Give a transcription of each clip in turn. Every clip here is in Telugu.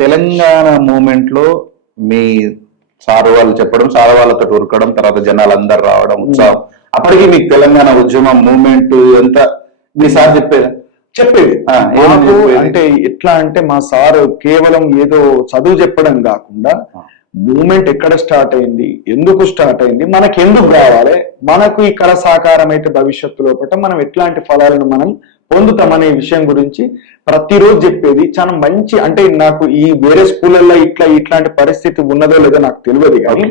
తెలంగాణ మూమెంట్ లో మీ సార్ వాళ్ళు చెప్పడం, సార్ వాళ్ళతో ఉరకడం, తర్వాత జనాలు అందరు రావడం, ఉత్సాహం, అప్పటికి మీకు తెలంగాణ ఉద్యమం మూమెంట్ ఎంత మీ సార్ చెప్పేది అంటే ఎట్లా అంటే మా సార్ కేవలం ఏదో చదువు చెప్పడం కాకుండా మూమెంట్ ఎక్కడ స్టార్ట్ అయింది, ఎందుకు స్టార్ట్ అయింది, మనకి ఎందుకు రావాలి, మనకు ఈ కళ సాకారం అయితే భవిష్యత్తు లోపల మనం ఎట్లాంటి ఫలాలను మనం పొందుతామనే విషయం గురించి ప్రతిరోజు చెప్పేది. చాలా మంచి, అంటే నాకు ఈ వేరే స్కూళ్ళల్లో ఇట్లాంటి పరిస్థితి ఉన్నదో లేదో నాకు తెలియదు, కానీ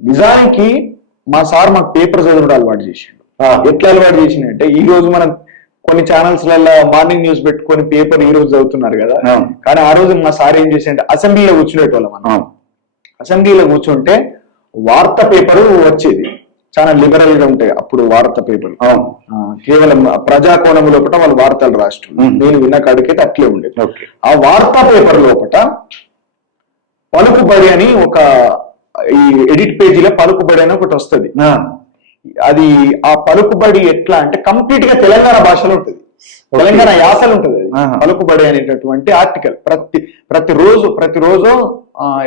నిజానికి మా సార్ మాకు పేపర్ చదవడం అలవాటు చేసిండు. ఎట్లా అలవాటు చేసిండంటే, ఈ రోజు మనం కొన్ని ఛానల్స్ లలో మార్నింగ్ న్యూస్ పెట్టుకొని పేపర్ ఈ రోజు చదువుతున్నారు కదా, కానీ ఆ రోజు మా సార్ ఏం చేసిండే, అసెంబ్లీలో కూర్చునేటోళ్ళం మనం. అసెంబ్లీలో కూర్చుంటే వార్తా పేపర్ వచ్చేది, చాలా లిబరల్ గా ఉంటాయి అప్పుడు వార్తా పేపర్. కేవలం ప్రజాకోణం లోపల వాళ్ళు వార్తలు రాష్ట్రం, నేను విన్న కాడికైతే అట్లే ఉండేది. ఆ వార్తా పేపర్ లోపల పలుకుబడి అని ఒక ఈ ఎడిట్ పేజీలో పలుకుబడి అని ఒకటి వస్తుంది. అది ఆ పలుకుబడి ఎట్లా అంటే కంప్లీట్ గా తెలంగాణ భాషలో ఉంటుంది, తెలంగాణ యాసలు ఉంటుంది. పలుకుబడి అనేటటువంటి ఆర్టికల్ ప్రతిరోజు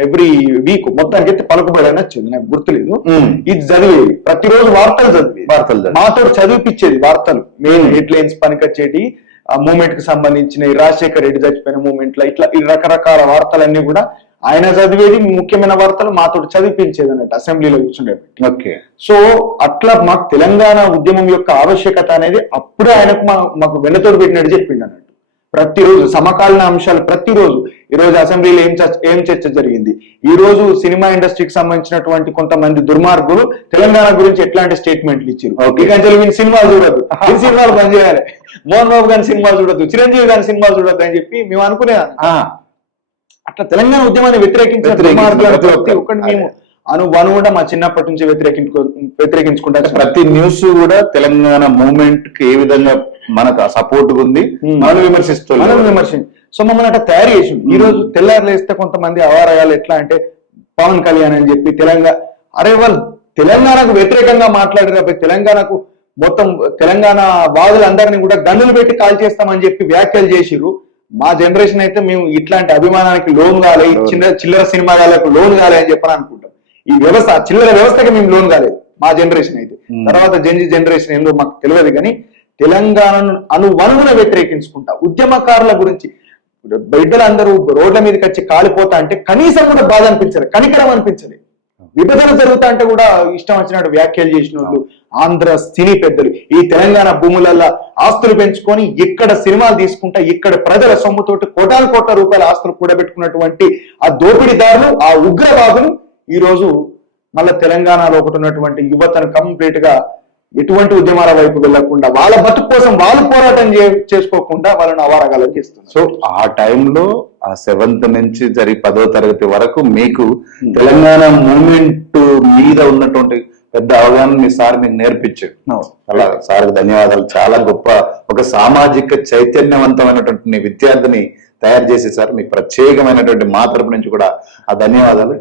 ఎవ్రీ వీక్ మొత్తానికి పలుకుబడి అని వచ్చింది, నాకు గుర్తులేదు. ఇది చదివేది, ప్రతిరోజు వార్తలు మాతో చదివిపించేది. వార్తలు మెయిన్ హెడ్ లైన్స్ పనికొచ్చేటి, ఆ మూమెంట్ కి సంబంధించిన రాజశేఖర్ రెడ్డి చచ్చిపోయిన మూమెంట్ లో ఇట్లా ఈ రకరకాల వార్తలన్నీ కూడా ఆయన చదివేది, ముఖ్యమైన వార్తలు మాతో చదివించేది అన్నట్టు అసెంబ్లీలో కూర్చుండేది. సో అట్లా మాకు తెలంగాణ ఉద్యమం యొక్క ఆవశ్యకత అనేది అప్పుడే ఆయనకు మాకు వెన్నతోడు పెట్టినట్టు చెప్పిండు అన్నట్టు. ప్రతిరోజు సమకాలీన అంశాలు, ప్రతిరోజు ఈ రోజు అసెంబ్లీలో ఏం చర్చ జరిగింది, ఈ రోజు సినిమా ఇండస్ట్రీకి సంబంధించినటువంటి కొంతమంది దుర్మార్గులు తెలంగాణ గురించి ఎట్లాంటి స్టేట్మెంట్లు ఇచ్చారు. వీళ్ళు సినిమాలు చూడద్దు, ఈ సినిమాలు బంద్ చేయాలి, మోహన్ బాబు గారి సినిమాలు చూడొద్దు, చిరంజీవి గారి సినిమాలు చూడొద్దు అని చెప్పి మేము అనుకునేదాన్ని. అట్లా తెలంగాణ ఉద్యమాన్ని వ్యతిరేకించిన ఒకటి మేము అనుగుణంగా మా చిన్నప్పటి నుంచి వ్యతిరేకించుకుంటా. ప్రతి న్యూస్ కూడా తెలంగాణ మూమెంట్ కి ఏ విధంగా మనకు సపోర్ట్ ఉంది, మనం విమర్శించి సో మమ్మల్ని అట్లా తయారు చేసి ఈ రోజు తెల్లారులు వేస్తే కొంతమంది అవారగాలు ఎట్లా అంటే పవన్ కళ్యాణ్ అని చెప్పి వాళ్ళు తెలంగాణకు వ్యతిరేకంగా మాట్లాడారు, తెలంగాణకు మొత్తం తెలంగాణ వాదులందరినీ కూడా గన్నులు పెట్టి కాల్ చేస్తామని చెప్పి వ్యాఖ్యలు చేసిరు. మా జనరేషన్ అయితే మేము ఇట్లాంటి అభిమానానికి లోన్ కాలే, చిల్లర సినిమా గాలకు లోన్ కాలే అని చెప్పని అనుకుంటాం. ఈ వ్యవస్థ చిల్లర వ్యవస్థకి మేము లోన్ కాలేదు మా జనరేషన్ అయితే. తర్వాత జనరేషన్ ఏందో మాకు తెలియదు, కానీ తెలంగాణను అనువనుగుణ వ్యతిరేకించుకుంటా. ఉద్యమకారుల గురించి బిడ్డలందరూ రోడ్ల మీదకి వచ్చి కాలిపోతా అంటే కనీసం కూడా బాధ అనిపించదు, కనికరం అనిపించదు. విభజన జరుగుతా అంటే కూడా ఇష్టం వచ్చినట్టు వ్యాఖ్యలు చేసిన వాళ్ళు ఆంధ్ర సినీ పెద్దలు ఈ తెలంగాణ భూములలో ఆస్తులు పెంచుకొని ఇక్కడ సినిమాలు తీసుకుంటా, ఇక్కడ ప్రజల సొమ్ముతోటి కోట్ల రూపాయల ఆస్తులు కూడబెట్టుకున్నటువంటి ఆ దోపిడీదారులు, ఆ ఉగ్రవాదులు ఈ రోజు మళ్ళీ తెలంగాణలో ఒకటి ఉన్నటువంటి యువతను కంప్లీట్ గా ఎటువంటి ఉద్యమాల వైపు వెళ్లకుండా వాళ్ళ బతుకు కోసం వాళ్ళు పోరాటం చేసుకోకుండా వాళ్ళని అవారగాలం చేస్తున్నారు. సో ఆ టైంలో ఆ 7th నుంచి 10వ తరగతి వరకు మీకు తెలంగాణ మూమెంట్ మీద ఉన్నటువంటి పెద్ద అవగాహన మీ సార్ మీకు నేర్పించారు. అలా సార్కి ధన్యవాదాలు. చాలా గొప్ప ఒక సామాజిక చైతన్యవంతమైనటువంటి విద్యార్థిని తయారు చేసే సార్ మీకు ప్రత్యేకమైనటువంటి మా తరపు నుంచి కూడా ఆ ధన్యవాదాలు.